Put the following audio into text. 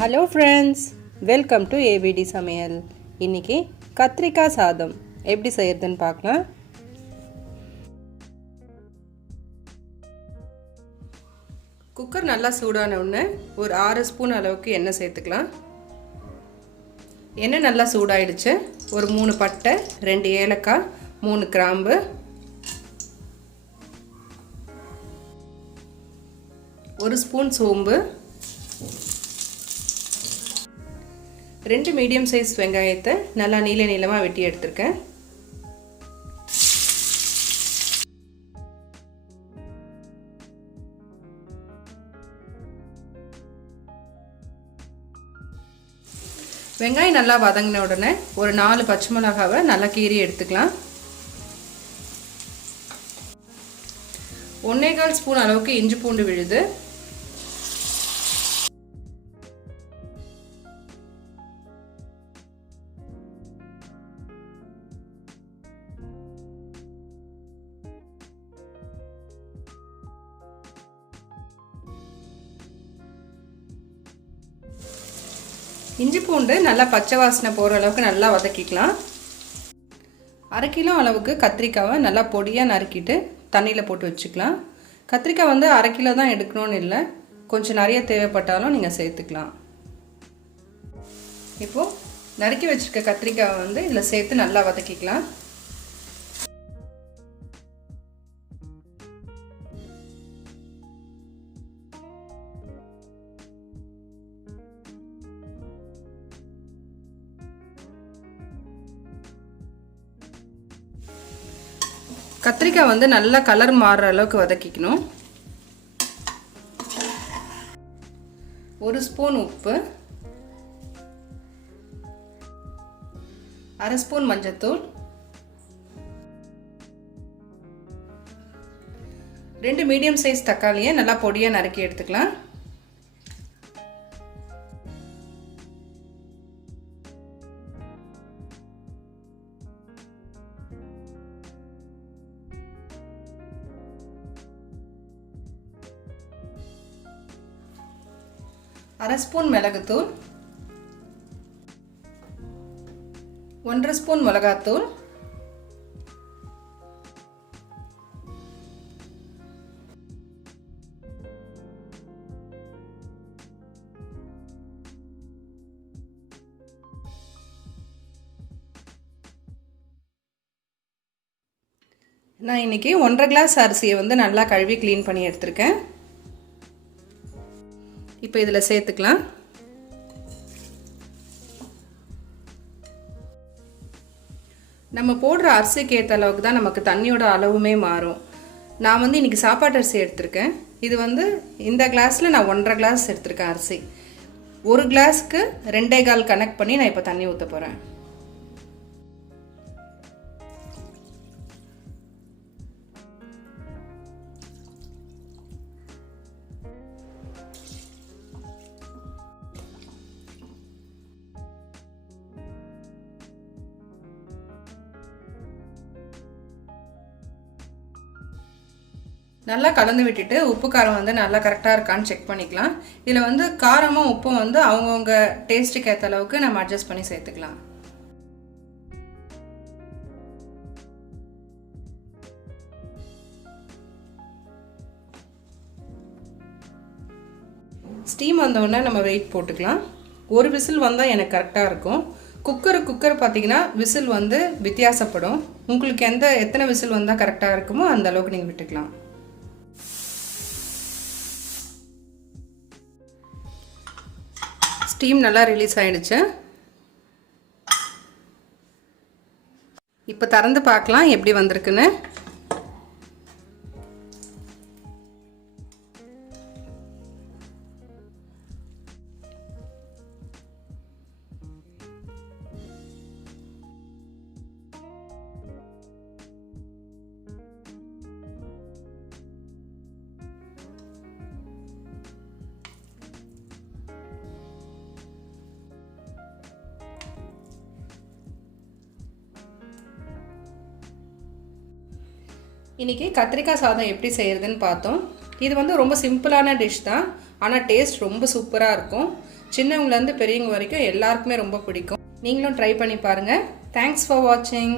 Hello friends, welcome to ABT சமையல். இன்றைக்கி கத்திரிக்காய் சாதம் எப்படி செய்யறதுன்னு பார்க்கலாம். குக்கர் நல்லா சூடான உடனே ஒரு 6 ஸ்பூன் அளவுக்கு எண்ணெய் சேர்த்துக்கலாம். எண்ணெய் நல்லா சூடாயிடுச்சு. ஒரு 3 பட்டை, 2 ஏலக்காய், 3 கிராம்பு, 1 ஸ்பூன் சோம்பு, 2 மீடியம் சைஸ் வெங்காயத்தை நல்லா நீளமாக வெட்டி எடுத்திருக்கேன். வெங்காயம் நல்லா வதங்கின உடனே ஒரு 4 பச்சை மிளகாவை நல்லா கீறி எடுத்துக்கலாம். 1/4 ஸ்பூன் அளவுக்கு இஞ்சி பூண்டு விழுது, இஞ்சி பூண்டு நல்லா பச்சை வாசனை போகிற அளவுக்கு நல்லா வதக்கிக்கலாம். 1/2 கிலோ அளவுக்கு கத்திரிக்காவை நல்லா பொடியாக நறுக்கிட்டு தண்ணியில் போட்டு வச்சுக்கலாம். கத்திரிக்காய் 1/2 கிலோ தான் எடுக்கணும்னு இல்லை, கொஞ்சம் நிறைய தேவைப்பட்டாலும் நீங்கள் சேர்த்துக்கலாம். இப்போது நறுக்கி வச்சுருக்க கத்திரிக்காவை இதில் சேர்த்து நல்லா வதக்கிக்கலாம். கத்திரிக்காய் நல்லா கலர் மாறுற அளவுக்கு வதக்கிக்கணும். 1 ஸ்பூன் உப்பு, 1/2 ஸ்பூன் மஞ்சள்தூள், 2 மீடியம் சைஸ் தக்காளியை நல்லா பொடியாக நறுக்கி எடுத்துக்கலாம். அரை ஸ்பூன் மிளகுத்தூள், 1/2 ஸ்பூன் மிளகாத்தூள், நான் இன்னைக்கு 1/2 கிளாஸ் அரிசியை நல்லா கழுவி க்ளீன் பண்ணி எடுத்திருக்கேன். இப்போ இதில் சேர்த்துக்கலாம். நம்ம போடுற அரிசிக்கு ஏற்ற அளவுக்கு தான் நமக்கு தண்ணியோட அளவுமே மாறும். நான் இன்றைக்கி சாப்பாட்டு அரிசி எடுத்திருக்கேன். இது இந்த கிளாஸில் நான் 1/2 கிளாஸ் எடுத்திருக்கேன் அரிசி. 1 கிளாஸுக்கு 2.25 கனெக்ட் பண்ணி நான் இப்போ தண்ணி ஊற்ற போகிறேன். நல்லா கலந்து விட்டுட்டு உப்பு காரம் நல்லா கரெக்டாக இருக்கான்னு செக் பண்ணிக்கலாம். இதில் காரமும் உப்பும் அவங்கவுங்க டேஸ்ட்டுக்கு ஏற்ற அளவுக்கு நம்ம அட்ஜஸ்ட் பண்ணி சேர்த்துக்கலாம். ஸ்டீம் வந்தோடனே நம்ம வெயிட் போட்டுக்கலாம். 1 விசில் வந்தால் எனக்கு கரெக்டாக இருக்கும். குக்கர் பார்த்தீங்கன்னா விசில் வித்தியாசப்படும். உங்களுக்கு எத்தனை விசில் வந்தால் கரெக்டாக இருக்குமோ அந்த அளவுக்கு நீங்கள் விட்டுக்கலாம். ஸ்டீம் நல்லா ரிலீஸ் ஆகிடுச்சு. இப்போ திறந்து பார்க்கலாம் எப்படி வந்திருக்குன்னு. இன்றைக்கி கத்திரிக்காய் சாதம் எப்படி செய்கிறதுன்னு பார்த்தோம். இது வந்து ரொம்ப சிம்பிளான டிஷ் தான், ஆனால் டேஸ்ட் ரொம்ப சூப்பராக இருக்கும். சின்னவங்கலேருந்து பெரியவங்க வரைக்கும் எல்லாருக்குமே ரொம்ப பிடிக்கும். நீங்களும் ட்ரை பண்ணி பாருங்கள். தேங்க்ஸ் ஃபார் வாட்சிங்.